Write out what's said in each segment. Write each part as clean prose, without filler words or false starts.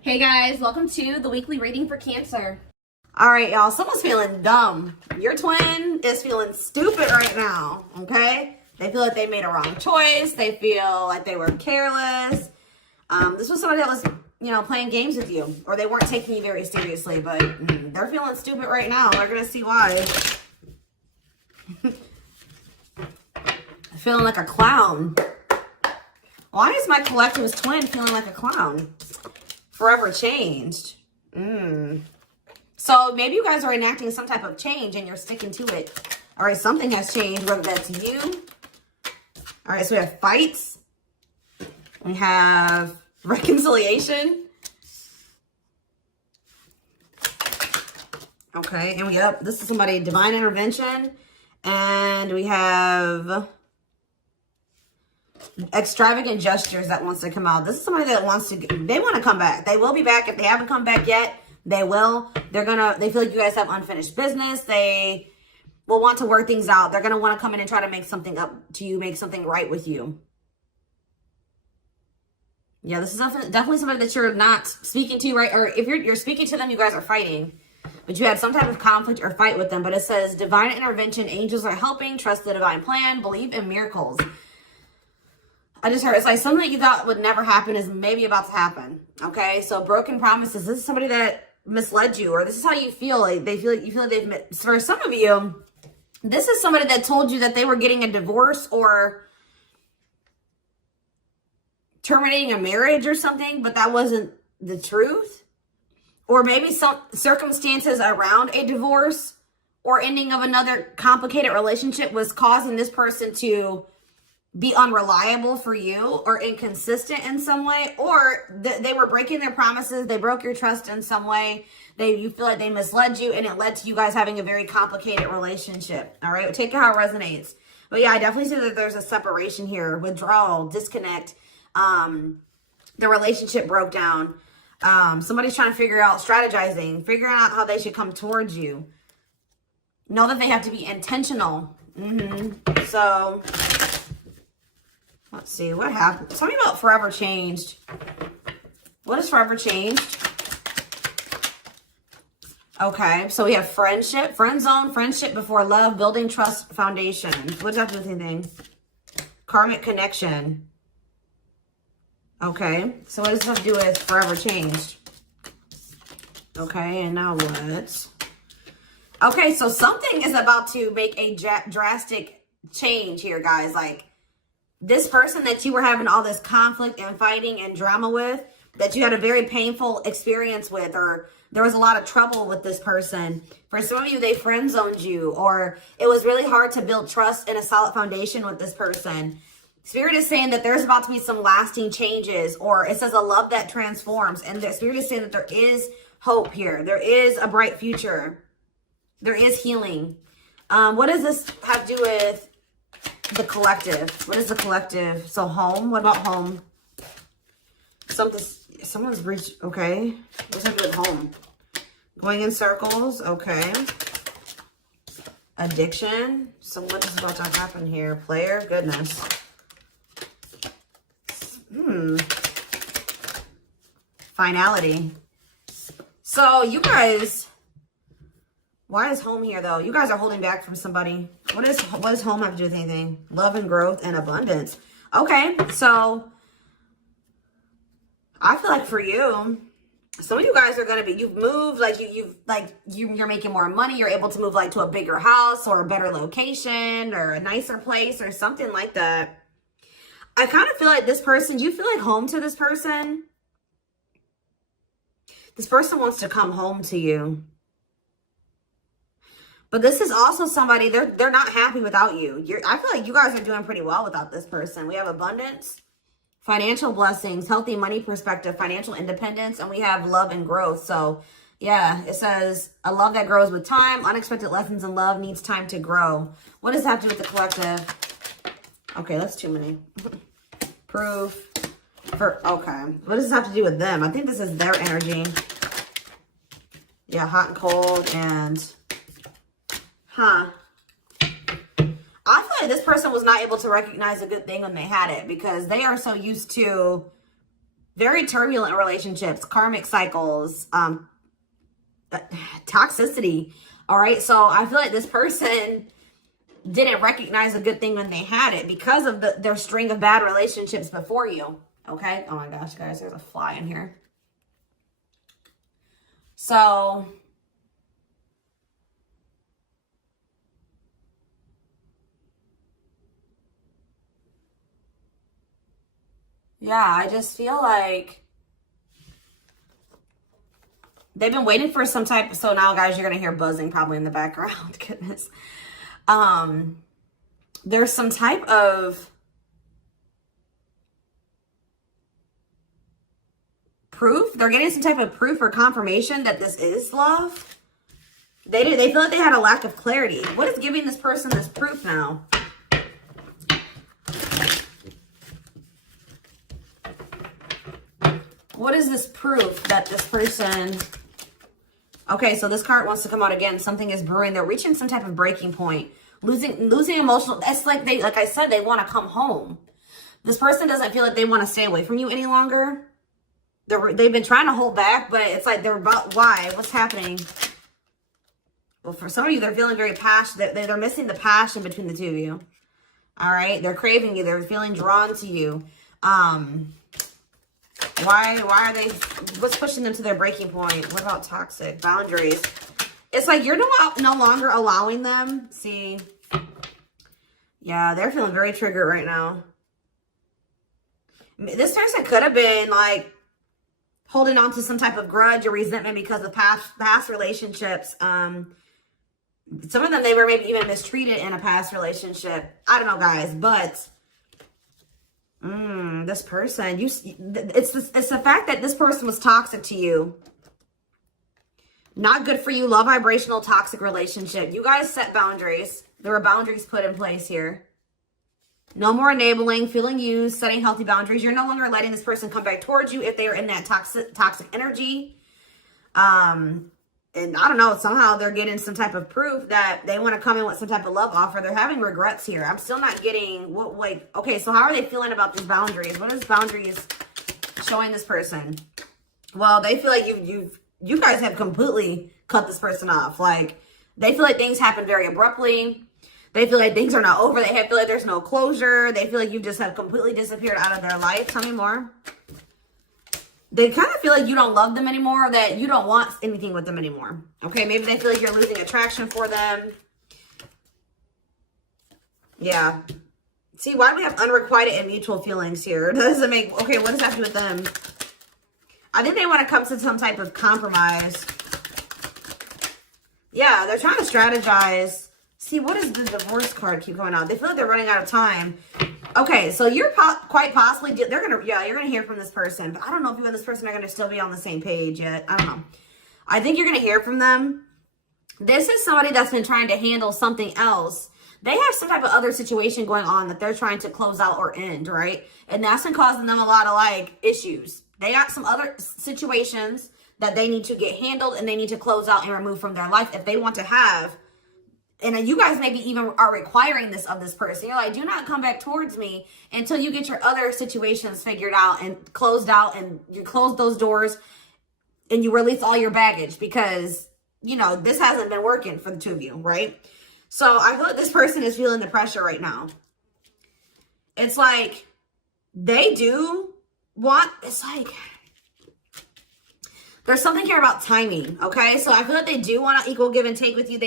Hey guys, welcome to the weekly reading for Cancer. All right, y'all, someone's feeling dumb. Your twin is feeling stupid right now, okay? They feel like they made a wrong choice. They feel like they were careless. This was somebody that was, playing games with you, or they weren't taking you very seriously, but they're feeling stupid right now. We're going to see why. Feeling like a clown. Why is my collectivist twin feeling like a clown? Forever changed. So maybe you guys are enacting some type of change and you're sticking to it. All right, something has changed, whether that's you. All right, so we have fights. We have reconciliation. Okay, and this is somebody, divine intervention. And we have extravagant gestures that wants to come out. This is somebody that they want to come back. They will be back. If they haven't come back yet, they will. They feel like you guys have unfinished business. They will want to work things out. They're going to want to come in and try to make something up to you, make something right with you. Yeah, this is definitely somebody that you're not speaking to, right? Or if you're speaking to them, you guys are fighting. But you had some type of conflict or fight with them. But it says, divine intervention, angels are helping, trust the divine plan, believe in miracles. I just heard it's like something that you thought would never happen is maybe about to happen. Okay, so broken promises. This is somebody that misled you, or this is how you feel. Like you feel like they've. For some of you, this is somebody that told you that they were getting a divorce or terminating a marriage or something, but that wasn't the truth. Or maybe some circumstances around a divorce or ending of another complicated relationship was causing this person to be unreliable for you or inconsistent in some way, or they were breaking their promises. They broke your trust in some way. You feel like they misled you and it led to you guys having a very complicated relationship. All right. Take it how it resonates. But yeah, I definitely see that there's a separation here, withdrawal, disconnect. The relationship broke down. Somebody's trying to figure out strategizing, figuring out how they should come towards you. Know that they have to be intentional. So let's see what happened. Tell me about forever changed. What is forever changed? Okay, so we have friendship, friend zone, friendship before love, building trust foundation. What does that have to do with anything? Karmic connection. Okay, so what does this have to do with forever changed? Okay, and now what? Okay, so something is about to make a drastic change here, guys. Like, this person that you were having all this conflict and fighting and drama with, that you had a very painful experience with, or there was a lot of trouble with this person. For some of you, they friend zoned you, or it was really hard to build trust and a solid foundation with this person. Spirit is saying that there's about to be some lasting changes, or it says a love that transforms. And the Spirit is saying that there is hope here. There is a bright future. There is healing. What does this have to do with the collective? What is the collective? So home. What about home? Someone's reached. Okay. What's that do with home? Going in circles. Okay. Addiction. So what is about to happen here? Player. Goodness. Finality. So you guys. Why is home here, though? You guys are holding back from somebody. What does home have to do with anything? Love and growth and abundance. Okay, so I feel like for you, some of you guys are going to be, you've moved, like you're making more money. You're able to move like to a bigger house or a better location or a nicer place or something like that. I kind of feel like this person, do you feel like home to this person? This person wants to come home to you. But this is also somebody, they're not happy without you. I feel like you guys are doing pretty well without this person. We have abundance, financial blessings, healthy money perspective, financial independence, and we have love and growth. So yeah, it says a love that grows with time. Unexpected lessons in love needs time to grow. What does that have to do with the collective? Okay, that's too many. Proof. Okay. What does this have to do with them? I think this is their energy. Yeah, hot and cold and... I feel like this person was not able to recognize a good thing when they had it because they are so used to very turbulent relationships, karmic cycles, toxicity. All right. So I feel like this person didn't recognize a good thing when they had it because of their string of bad relationships before you. Okay. Oh my gosh, guys, there's a fly in here. So yeah, I just feel like they've been waiting for some type. So now, guys, you're gonna hear buzzing probably in the background. Goodness. There's some type of proof. They're getting some type of proof or confirmation that this is love. They feel like they had a lack of clarity. What is giving this person this proof now? What is this proof that this person... Okay, so this card wants to come out again. Something is brewing. They're reaching some type of breaking point. Losing emotional... It's like like I said, they want to come home. This person doesn't feel like they want to stay away from you any longer. They've been trying to hold back, but it's like they're about... Why? What's happening? Well, for some of you, they're feeling very passionate. They're missing the passion between the two of you. All right? They're craving you. They're feeling drawn to you. Why are they, what's pushing them to their breaking point? What about toxic boundaries? It's like you're no longer allowing them. See, yeah, they're feeling very triggered right now. This person could have been like holding on to some type of grudge or resentment because of past relationships. Some of them, they were maybe even mistreated in a past relationship. I don't know, guys, but this person, it's the fact that this person was toxic to you. Not good for you. Low vibrational toxic relationship. You guys set boundaries. There were boundaries put in place here. No more enabling, feeling used, setting healthy boundaries. You're no longer letting this person come back towards you if they are in that toxic energy. And I don't know, somehow they're getting some type of proof that they want to come in with some type of love offer. They're having regrets here. I'm still not getting what, like, okay, so how are they feeling about these boundaries? What is boundaries showing this person? Well, they feel like you guys have completely cut this person off. Like, they feel like things happen very abruptly. They feel like things are not over. They feel like there's no closure. They feel like you just have completely disappeared out of their life. Tell me more. They kind of feel like you don't love them anymore, or that you don't want anything with them anymore. Okay, maybe they feel like you're losing attraction for them. Yeah. See, why do we have unrequited and mutual feelings here? Doesn't make... Okay, what does that have to do with them? I think they want to come to some type of compromise. Yeah, they're trying to strategize. See, what does the divorce card keep going on? They feel like they're running out of time. Okay, so you're quite possibly, you're going to hear from this person. But I don't know if you and this person are going to still be on the same page yet. I don't know. I think you're going to hear from them. This is somebody that's been trying to handle something else. They have some type of other situation going on that they're trying to close out or end, right? And that's been causing them a lot of, like, issues. They got some other situations that they need to get handled and they need to close out and remove from their life if they want to have. And you guys maybe even are requiring this of this person. You're like, do not come back towards me until you get your other situations figured out and closed out, and you close those doors and you release all your baggage because, you know, this hasn't been working for the two of you, right? So I feel like this person is feeling the pressure right now. It's like they do want, it's like, there's something here about timing, okay? So I feel like they do want to equal give and take with you.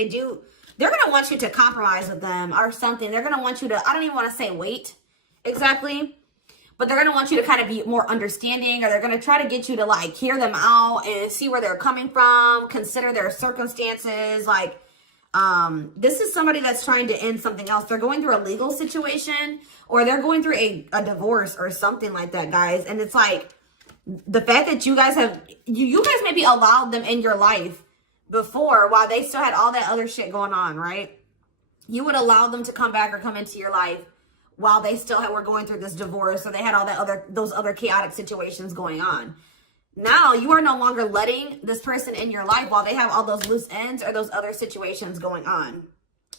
They're going to want you to compromise with them or something. They're going to want you to, I don't even want to say wait exactly, but they're going to want you to kind of be more understanding, or they're going to try to get you to, like, hear them out and see where they're coming from, consider their circumstances. Like, this is somebody that's trying to end something else. They're going through a legal situation, or they're going through a divorce or something like that, guys. And it's like the fact that you guys have, you guys maybe allowed them in your life before while they still had all that other shit going on, right? You would allow them to come back or come into your life while they still were going through this divorce, or they had all that those other chaotic situations going on. Now you are no longer letting this person in your life while they have all those loose ends or those other situations going on.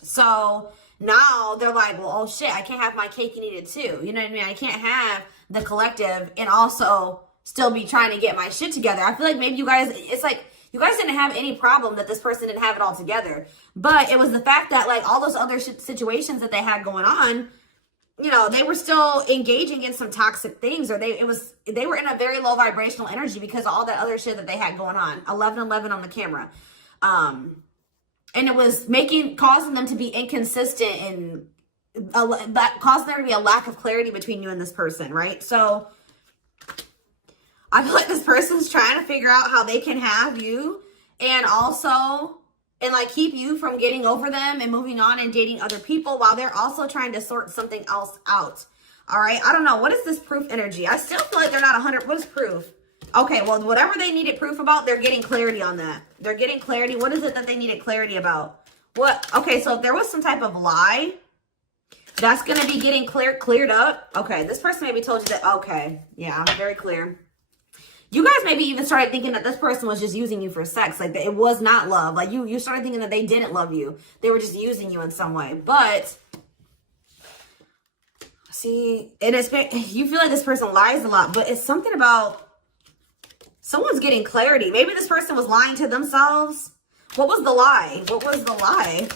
So now they're like, well, oh shit, I can't have my cake and eat it too. You know what I mean? I can't have the collective and also still be trying to get my shit together. I feel like maybe you guys, it's like, you guys didn't have any problem that this person didn't have it all together. But it was the fact that, like, all those other situations that they had going on, you know, they were still engaging in some toxic things, or they were in a very low vibrational energy because of all that other shit that they had going on. 1111 on the camera. And it was causing them to be inconsistent, and that caused there to be a lack of clarity between you and this person, right? So I feel like this person's trying to figure out how they can have you and also, and like keep you from getting over them and moving on and dating other people, while they're also trying to sort something else out. All right. I don't know. What is this proof energy? I still feel like they're not 100. What is proof? Okay. Well, whatever they needed proof about, they're getting clarity on that. They're getting clarity. What is it that they needed clarity about? What? Okay. So if there was some type of lie, that's going to be getting cleared up. Okay. This person maybe told you that. Okay. Yeah. I'm very clear. You guys maybe even started thinking that this person was just using you for sex. Like, that it was not love. Like, you started thinking that they didn't love you. They were just using you in some way. But, see, and you feel like this person lies a lot. But it's something about someone's getting clarity. Maybe this person was lying to themselves. What was the lie? What was the lie?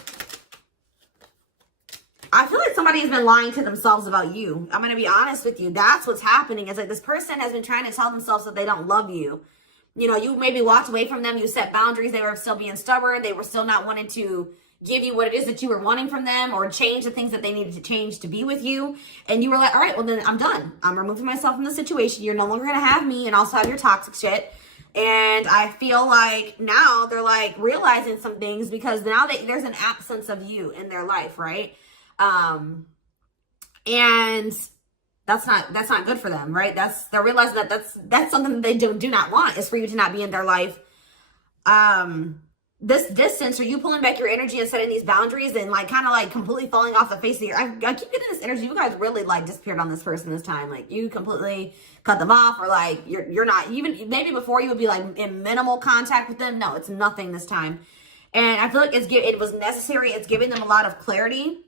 I feel like somebody has been lying to themselves about you. I'm going to be honest with you. That's what's happening. It's like this person has been trying to tell themselves that they don't love you. You know, you maybe walked away from them. You set boundaries. They were still being stubborn. They were still not wanting to give you what it is that you were wanting from them, or change the things that they needed to change to be with you. And you were like, all right, well, then I'm done. I'm removing myself from the situation. You're no longer going to have me and also have your toxic shit. And I feel like now they're like realizing some things, because now there's an absence of you in their life, right? And that's not good for them, right? They're realizing that that's something that they do not want, is for you to not be in their life. This distance, or you pulling back your energy and setting these boundaries, and like kind of like completely falling off the face of your, I keep getting this energy. You guys really like disappeared on this person this time. Like, you completely cut them off, or like you're not even, maybe before you would be like in minimal contact with them. No, it's nothing this time. And I feel like it was necessary. It's giving them a lot of clarity.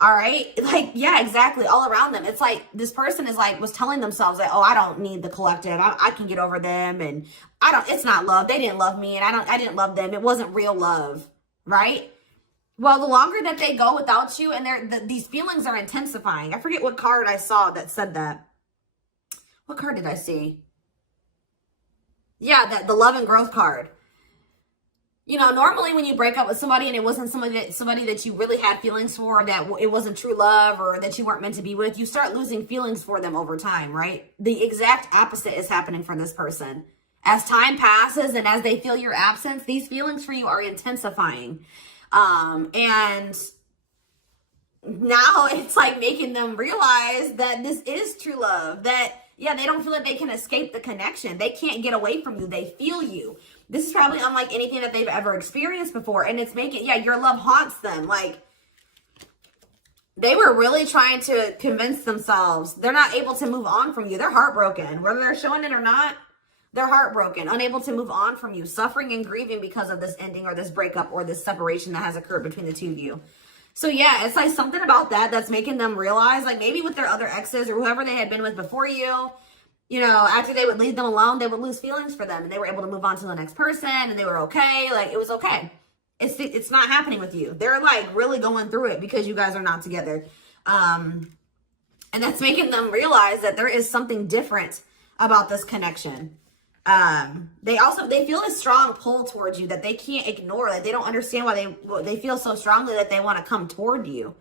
All right. Like, yeah, exactly. All around them. It's like this person was telling themselves that, oh, I don't need the collective. I can get over them. And it's not love. They didn't love me, and I didn't love them. It wasn't real love. Right. Well, the longer that they go without you, and these feelings are intensifying. I forget what card I saw that said that. What card did I see? Yeah, the love and growth card. You know, normally when you break up with somebody and it wasn't somebody that you really had feelings for, that it wasn't true love, or that you weren't meant to be with, you start losing feelings for them over time, right? The exact opposite is happening for this person. As time passes and as they feel your absence, these feelings for you are intensifying. And now it's like making them realize that this is true love, that, yeah, they don't feel like they can escape the connection. They can't get away from you. They feel you. This is probably unlike anything that they've ever experienced before. And it's making, yeah, your love haunts them. Like, they were really trying to convince themselves they're not able to move on from you. They're heartbroken. Whether they're showing it or not, they're heartbroken, unable to move on from you, suffering and grieving because of this ending, or this breakup, or this separation that has occurred between the two of you. So yeah, it's like something about that's making them realize, like, maybe with their other exes or whoever they had been with before you, you know, after they would leave them alone, they would lose feelings for them, and they were able to move on to the next person, and they were okay. Like, it was okay. It's not happening with you. They're like really going through it because you guys are not together. And that's making them realize that there is something different about this connection. They feel a strong pull towards you that they can't ignore. Like, they don't understand why they feel so strongly that they want to come toward you.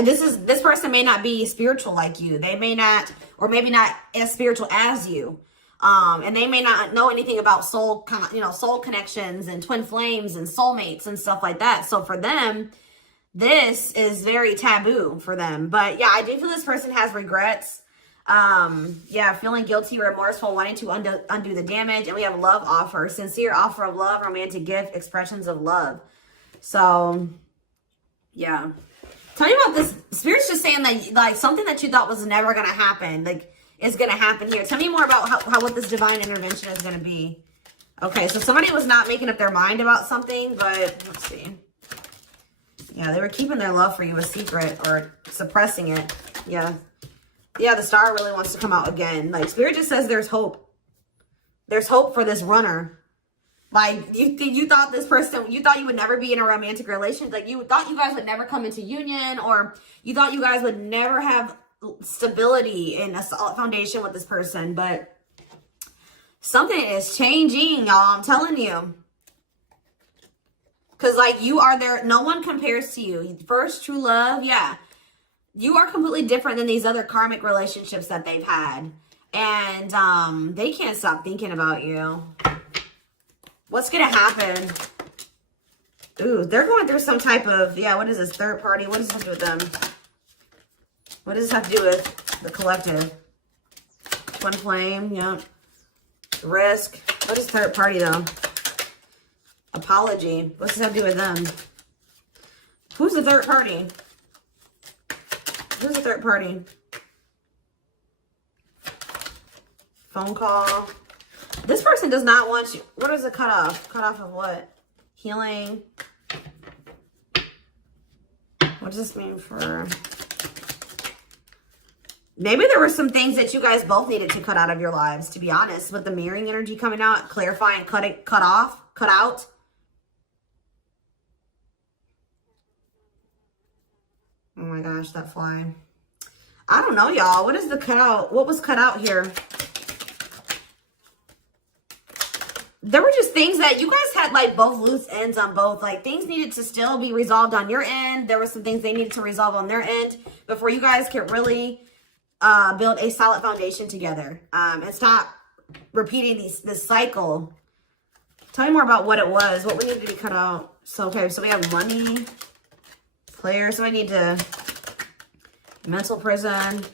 This person may not be spiritual like you. They may not, or maybe not as spiritual as you. And they may not know anything about soul connections and twin flames and soulmates and stuff like that. So for them, this is very taboo for them. But yeah, I do feel this person has regrets. Yeah, feeling guilty, remorseful, wanting to undo the damage. And we have love offer, sincere offer of love, romantic gift, expressions of love. So yeah. Tell me about this. Spirit's just saying that, like, something that you thought was never going to happen, like, is going to happen here. Tell me more about what this divine intervention is going to be. Okay, so somebody was not making up their mind about something, but let's see. Yeah, they were keeping their love for you a secret or suppressing it. Yeah. Yeah, the star really wants to come out again. Like, Spirit just says there's hope. There's hope for this runner. Like, you thought this person, you thought you would never be in a romantic relationship. Like, you thought you guys would never come into union, or you thought you guys would never have stability and a solid foundation with this person. But something is changing, y'all. I'm telling you. Because, like, you are there. No one compares to you. First, true love. Yeah. You are completely different than these other karmic relationships that they've had. And they can't stop thinking about you. What's going to happen? Ooh, they're going through some type of, yeah, what is this? Third party? What does this have to do with them? What does this have to do with the collective? Twin flame, yeah. Risk. What is third party, though? Apology. What's this have to do with them? Who's the third party? Who's the third party? Phone call. This person does not want you. What is the cutoff? Cutoff of what? Healing. What does this mean for... Maybe there were some things that you guys both needed to cut out of your lives, to be honest. With the mirroring energy coming out, clarifying, cut out. Oh my gosh, that fly. I don't know, y'all. What is the cutout? What was cut out here? There were just things that you guys had, like, both loose ends on both. Like, things needed to still be resolved on your end. There were some things they needed to resolve on their end before you guys could really build a solid foundation together. And stop repeating this cycle. Tell me more about what it was. What we needed to be cut out. So, okay, so we have money. Player. So I need to... Mental prison.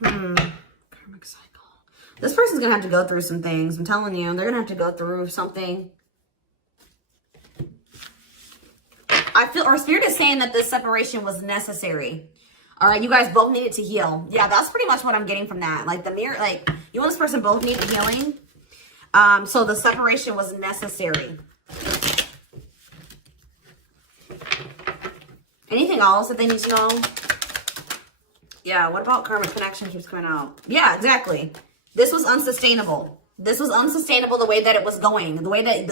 Karmic cycle. This person's going to have to go through some things. I'm telling you. They're going to have to go through something. I feel, or Spirit is saying that this separation was necessary. All right. You guys both needed to heal. Yeah, that's pretty much what I'm getting from that. Like, the mirror, like, you and this person both needed healing. So the separation was necessary. Anything else that they need to know? Yeah, what about karmic connection keeps coming out? Yeah, exactly. This was unsustainable. This was unsustainable the way that it was going. The way that,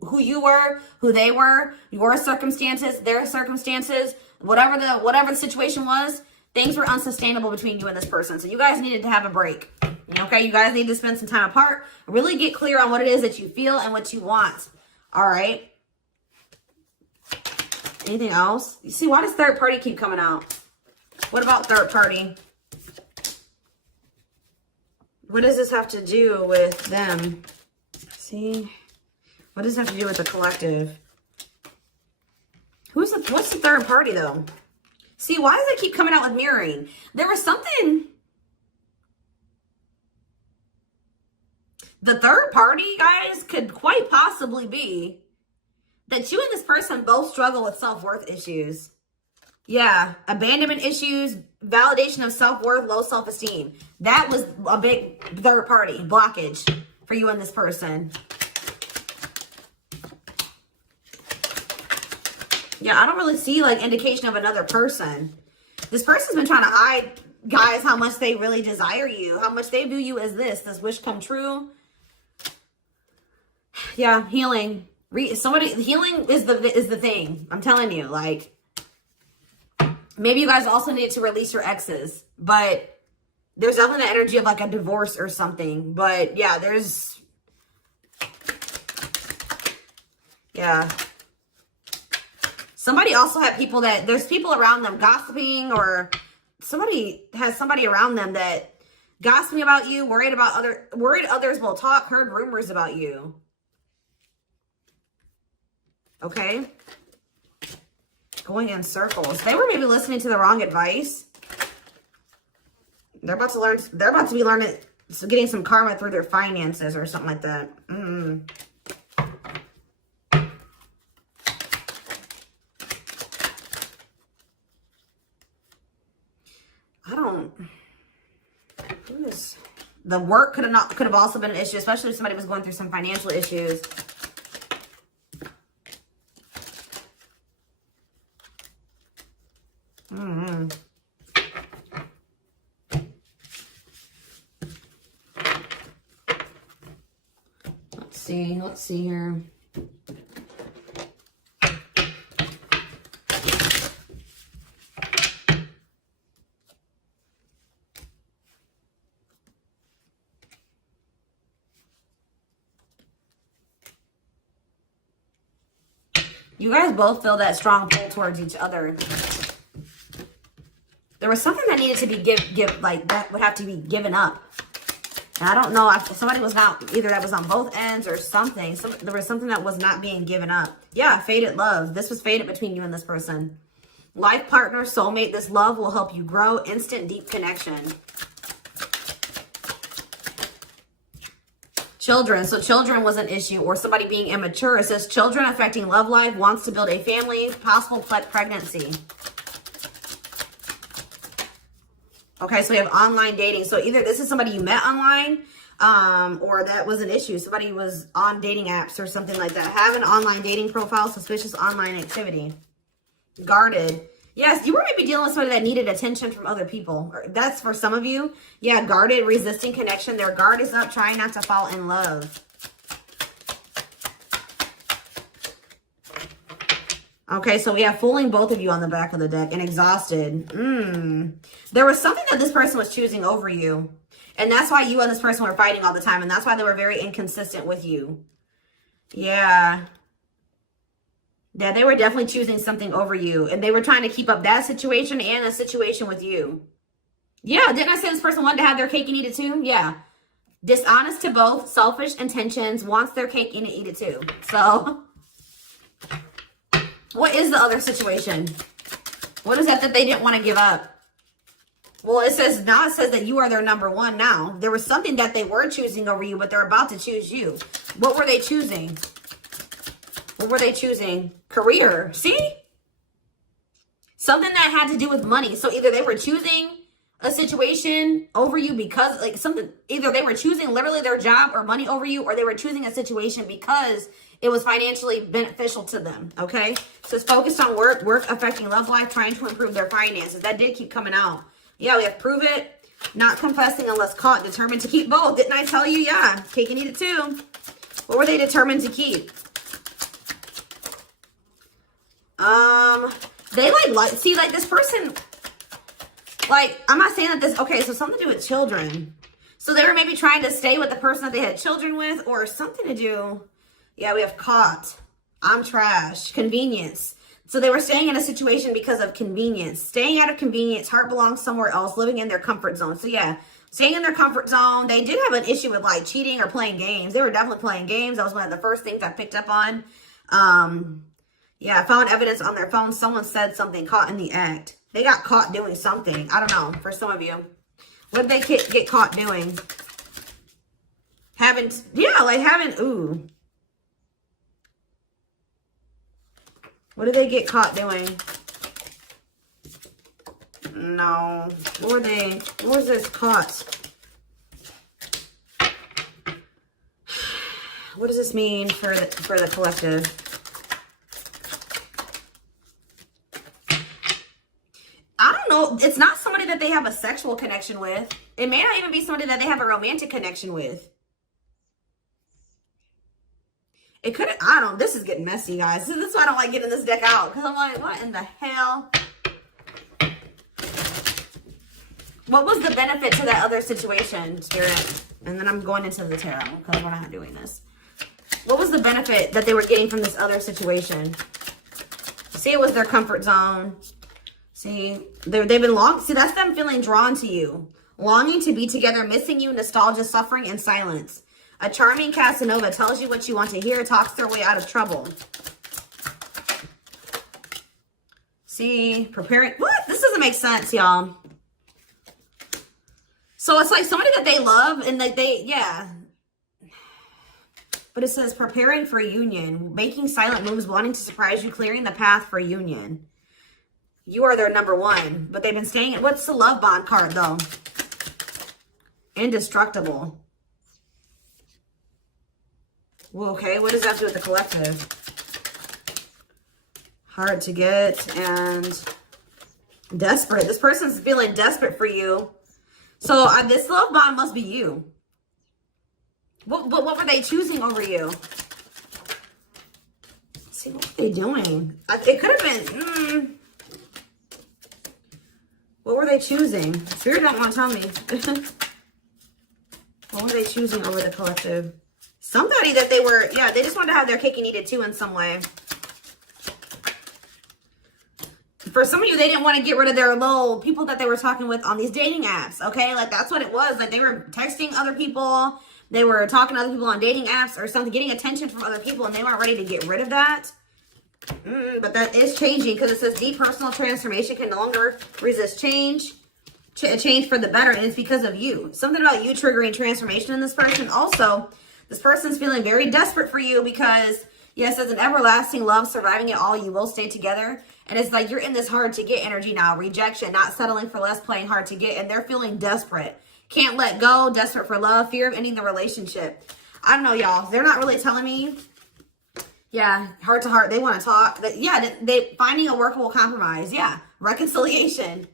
who you were, who they were, your circumstances, their circumstances, whatever the situation was, things were unsustainable between you and this person. So you guys needed to have a break. Okay, you guys need to spend some time apart. Really get clear on what it is that you feel and what you want. All right. Anything else? You see, why does third party keep coming out? What about third party? What does this have to do with them? See? What does this have to do with the collective? What's the third party, though? See, why does it keep coming out with mirroring? There was something... The third party, guys, could quite possibly be that you and this person both struggle with self-worth issues. Yeah, abandonment issues, validation of self-worth, low self-esteem. That was a big third party blockage for you and this person. Yeah, I don't really see, like, indication of another person. This person's been trying to hide, guys, how much they really desire you, how much they view you as this wish come true. Yeah, healing. Healing is the thing. I'm telling you, like, maybe you guys also need to release your exes, but there's definitely the energy of, like, a divorce or something. But yeah, yeah. Somebody also had people there's people around them gossiping, or somebody has somebody around them that gossiping about you, worried others will talk, heard rumors about you. Okay. Going in circles. They were maybe listening to the wrong advice. They're about to be learning, getting some karma through their finances or something like that. The work could have also been an issue, especially if somebody was going through some financial issues. Let's see here. You guys both feel that strong pull towards each other. There was something that needed to be like that would have to be given up. And I don't know if somebody was not, either that was on both ends or something. There was something that was not being given up. Yeah, faded love. This was faded between you and this person. Life partner, soulmate. This love will help you grow. Instant deep connection. Children. So children was an issue, or somebody being immature. It says children affecting love life, wants to build a family, possible pregnancy. Okay, so we have online dating. So either this is somebody you met online, or that was an issue. Somebody was on dating apps or something like that. Have an online dating profile, suspicious online activity. Guarded. Yes, you were maybe dealing with somebody that needed attention from other people. That's for some of you. Yeah, guarded, resisting connection. Their guard is up, trying not to fall in love. Okay, so we have fooling both of you on the back of the deck and exhausted. There was something that this person was choosing over you. And that's why you and this person were fighting all the time. And that's why they were very inconsistent with you. Yeah. Yeah, they were definitely choosing something over you. And they were trying to keep up that situation and a situation with you. Yeah, didn't I say this person wanted to have their cake and eat it too? Yeah. Dishonest to both, selfish intentions, wants their cake and eat it too. So, what is the other situation? What is that they didn't want to give up? Well, it says that you are their number one now. There was something that they were choosing over you, but they're about to choose you. What were they choosing? What were they choosing? Career. See? Something that had to do with money. So either they were choosing a situation over you because like something, either they were choosing literally their job or money over you, or they were choosing a situation because it was financially beneficial to them. Okay. So it's focused on work affecting love life, trying to improve their finances. That did keep coming out. Yeah, we have prove it, not confessing unless caught, determined to keep both. Didn't I tell you? Yeah, cake and eat it too. What were they determined to keep? They see, like this person, like, I'm not saying that this, okay, so something to do with children. So they were maybe trying to stay with the person that they had children with, or something to do. Yeah, we have caught. I'm trash. Convenience. So they were staying in a situation because of convenience. Staying out of convenience. Heart belongs somewhere else. Living in their comfort zone. So yeah, staying in their comfort zone. They did have an issue with like cheating or playing games. They were definitely playing games. That was one of the first things I picked up on. Yeah, I found evidence on their phone. Someone said something, caught in the act. They got caught doing something. I don't know, for some of you. What did they get caught doing? Ooh. What did they get caught doing? No. What was this caught? What does this mean for the collective? I don't know. It's not somebody that they have a sexual connection with. It may not even be somebody that they have a romantic connection with. It could, I don't know. This is getting messy, guys. This is why I don't like getting this deck out. Because I'm like, what in the hell? What was the benefit to that other situation, Spirit? And then I'm going into the tarot because we're not doing this. What was the benefit that they were getting from this other situation? See, it was their comfort zone. See, they've been see, that's them feeling drawn to you. Longing to be together, missing you, nostalgia, suffering, and silence. A charming Casanova tells you what you want to hear, talks their way out of trouble. See, preparing. What? This doesn't make sense, y'all. So it's like somebody that they love and that yeah. But it says preparing for a union, making silent moves, wanting to surprise you, clearing the path for union. You are their number one, but they've been staying. What's the love bond card, though? Indestructible. Well, okay, what does that do with the collective? Hard to get and desperate. This person's feeling desperate for you. So this love bond must be you. What were they choosing over you? Let's see, what were they doing? It could have been, what were they choosing? Spirit don't want to tell me. What were they choosing over the collective? Somebody that they were, yeah, they just wanted to have their cake and eat it too in some way. For some of you, they didn't want to get rid of their little people that they were talking with on these dating apps, okay? Like, that's what it was. Like, they were texting other people. They were talking to other people on dating apps or something, getting attention from other people, and they weren't ready to get rid of that. But that is changing because it says deep personal transformation can no longer resist change. Change for the better, and it's because of you. Something about you triggering transformation in this person. Also, this person's feeling very desperate for you because, yes, as an everlasting love, surviving it all, you will stay together. And it's like you're in this hard to get energy now. Rejection, not settling for less, playing hard to get. And they're feeling desperate. Can't let go, desperate for love, fear of ending the relationship. I don't know, y'all. They're not really telling me. Yeah, heart to heart. They want to talk. Yeah, they finding a workable compromise. Yeah, reconciliation.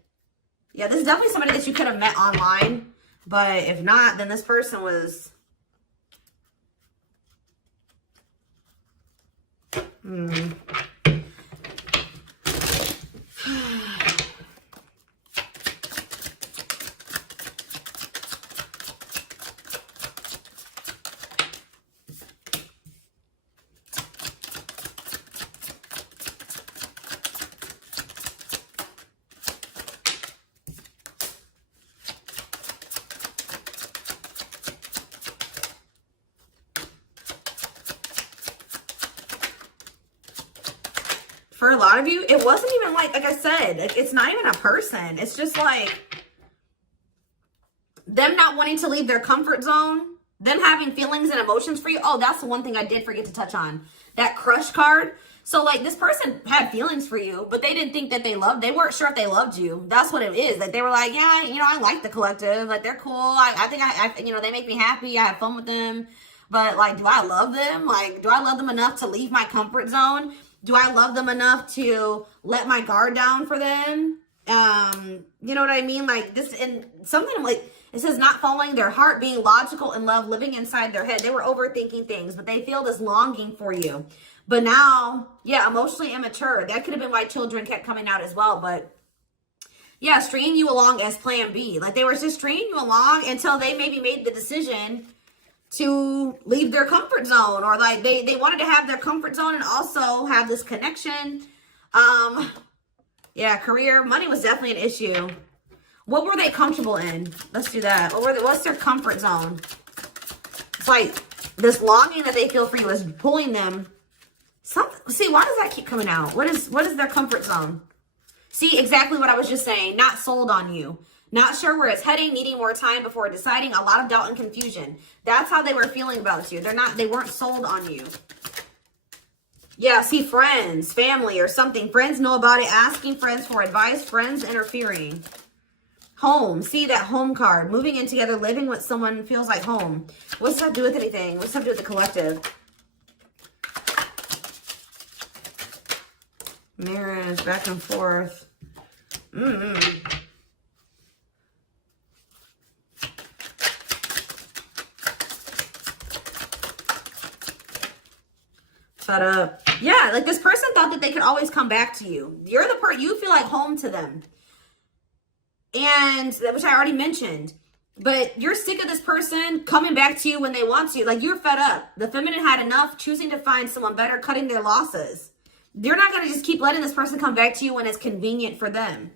Yeah, this is definitely somebody that you could have met online. But if not, then this person was... For a lot of you, it wasn't even like I said, it's not even a person. It's just like them not wanting to leave their comfort zone, them having feelings and emotions for you. Oh, that's the one thing I did forget to touch on. That crush card. So like this person had feelings for you, but they didn't think that they weren't sure if they loved you. That's what it is. Like they were like, yeah, you know, I like the collective. Like they're cool. I think I you know, they make me happy. I have fun with them. But like, do I love them? Like, do I love them enough to leave my comfort zone? Do I love them enough to let my guard down for them? You know what I mean? Like this, and something like, it says not following their heart, being logical in love, living inside their head. They were overthinking things, but they feel this longing for you. But now, yeah, emotionally immature. That could have been why children kept coming out as well. But yeah, stringing you along as plan B. Like they were just stringing you along until they maybe made the decision to leave their comfort zone, or like they wanted to have their comfort zone and also have this connection. Yeah, career, money was definitely an issue. What were they comfortable in? Let's do that. What's their comfort zone? It's like this longing that they feel for you is pulling them. See, why does that keep coming out? What is their comfort zone? See, exactly what I was just saying. Not sold on you. Not sure where it's heading, needing more time before deciding, a lot of doubt and confusion. That's how they were feeling about you. They weren't sold on you. Yeah, see, friends, family or something. Friends know about it, asking friends for advice, friends interfering. Home, see that home card. Moving in together, living with someone feels like home. What's that to do with anything? What's that to do with the collective? Marriage, back and forth. Shut up. Yeah, like this person thought that they could always come back to you. You're the person, you feel like home to them. And, which I already mentioned. But you're sick of this person coming back to you when they want to. Like, you're fed up. The feminine had enough, choosing to find someone better, cutting their losses. You're not going to just keep letting this person come back to you when it's convenient for them.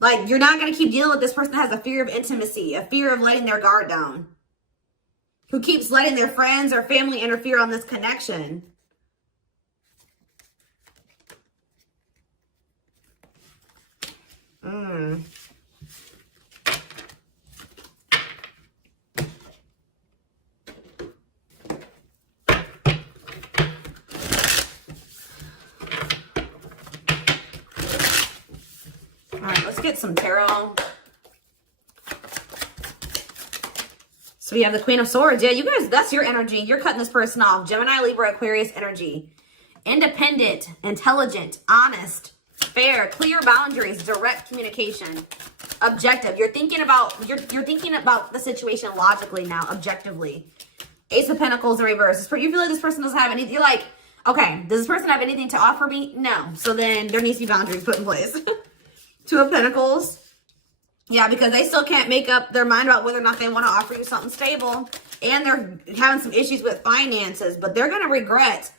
Like, you're not going to keep dealing with this person that has a fear of intimacy, a fear of letting their guard down. Who keeps letting their friends or family interfere on this connection. All right, let's get some tarot. So we have the Queen of Swords. Yeah, you guys, that's your energy. You're cutting this person off. Gemini, Libra, Aquarius energy. Independent, intelligent, honest, fair, clear boundaries, direct communication. objective. You're thinking about the situation logically now, objectively. Ace of Pentacles in reverse. You feel like this person doesn't have anything. You're like, okay, does this person have anything to offer me? No. So then there needs to be boundaries put in place. Two of Pentacles. Yeah, because they still can't make up their mind about whether or not they want to offer you something stable. And they're having some issues with finances, but they're going to regret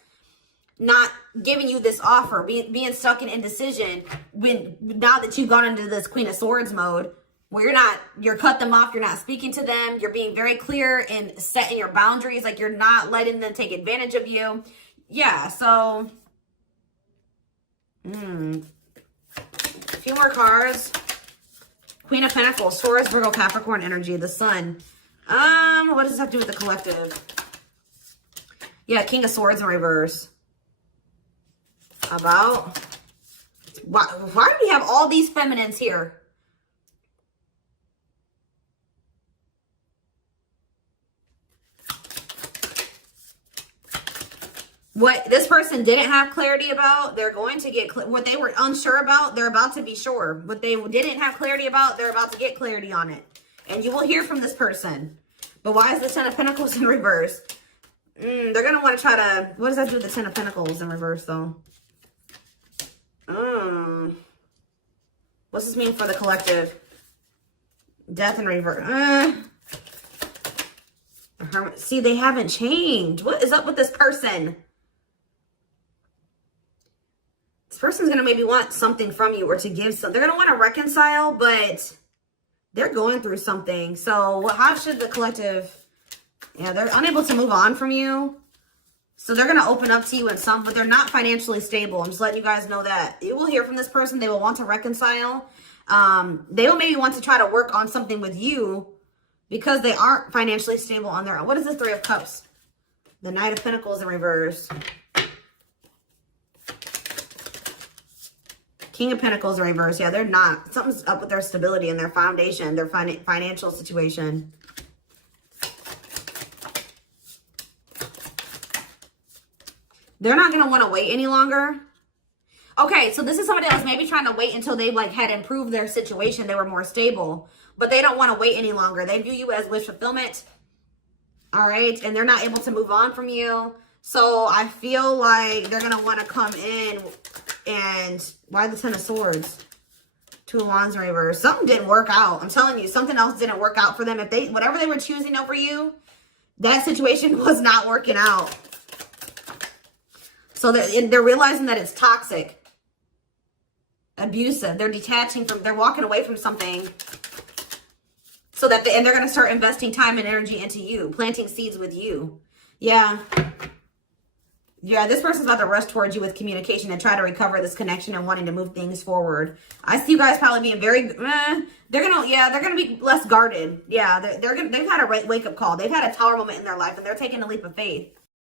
not giving you this offer, being stuck in indecision now that you've gone into this Queen of Swords mode where you're cut them off, you're not speaking to them, you're being very clear and setting your boundaries, like you're not letting them take advantage of you. Yeah, so a few more cards. Queen of Pentacles, Taurus, Virgo, Capricorn energy, the Sun. What does this have to do with the collective? Yeah, King of Swords in reverse. About why do we have all these feminines here? What this person didn't have clarity about, they're going to get what they were unsure about, they're about to be sure. What they didn't have clarity about, they're about to get clarity on it. And you will hear from this person. But why is the Ten of Pentacles in reverse? They're going to want to try to, what does that do with the Ten of Pentacles in reverse though? What's this mean for the collective? Death in reverse. See, they haven't changed. What is up with this person? This person's going to maybe want something from you or to give something. They're going to want to reconcile, but they're going through something. So how should the collective... Yeah, they're unable to move on from you. So they're going to open up to you in some, but they're not financially stable. I'm just letting you guys know that. You will hear from this person. They will want to reconcile. They will maybe want to try to work on something with you because they aren't financially stable on their own. What is the Three of Cups? The Knight of Pentacles in reverse. King of Pentacles in reverse. Yeah, they're not. Something's up with their stability and their foundation, their financial situation. They're not going to want to wait any longer. Okay, so this is somebody that was maybe trying to wait until they had improved their situation. They were more stable. But they don't want to wait any longer. They view you as wish fulfillment. All right? And they're not able to move on from you. So I feel like they're going to want to come in and... Why the Ten of Swords? Two of Wands in reverse. Something didn't work out. I'm telling you, something else didn't work out for them. Whatever they were choosing over you, that situation was not working out. So they're realizing that it's toxic, abusive. They're detaching from, they're walking away from something so that and they're going to start investing time and energy into you, planting seeds with you. Yeah. Yeah, this person's about to rush towards you with communication and try to recover this connection and wanting to move things forward. I see you guys probably being very, they're going to be less guarded. Yeah, they've had a wake-up call. They've had a tower moment in their life and they're taking a leap of faith.